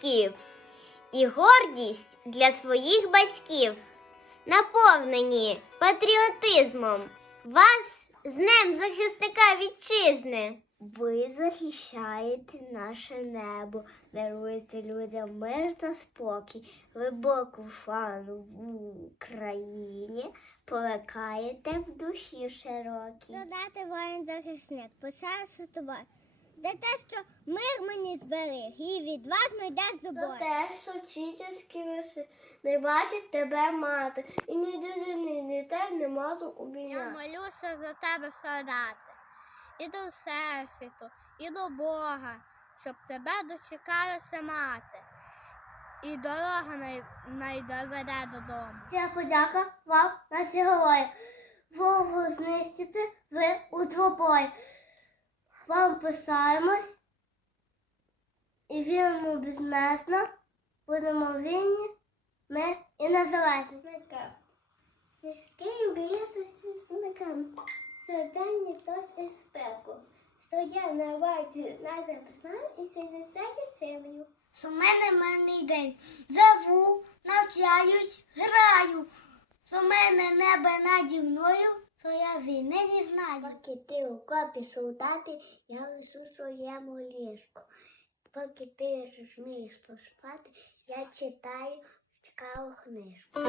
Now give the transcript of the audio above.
захисників і гордість для своїх батьків, наповнені патріотизмом. Вас з Днем захисника вітчизни! Ви захищаєте наше небо, даруєте людям мир та спокій, глибоку фану в Україні, плекаєте в душі широкій. Солдати воїн захисник, пишаюся тобою. За те, що мир мені зберіг і відважно йдеш до бою. За те, що вчительські лиси не бачить тебе мати, і ні дитини, ні те не можу Я обійняти. молюся за тебе, солдати, і до всесвіту, і до Бога, щоб тебе дочекалася мати, і дорога най, най доведе додому. Вся подяка вам, наші герої. Ворогу знищити ви у двобой. Вам писаємось і віримо безмесно. Будемо вільні, ми і незалежні. Міський лісу сісникам, сьогодні хтось із спеку. Стояв на варті на записав і 60 сім'ю. У мене мирний день. Зову, навчають, граю. У мене небо наді мною, я війни не знаю. Поки ти у копі солдати, я лишу своєму ліжку. Поки ти ж поспати, я читаю цікаву книжку.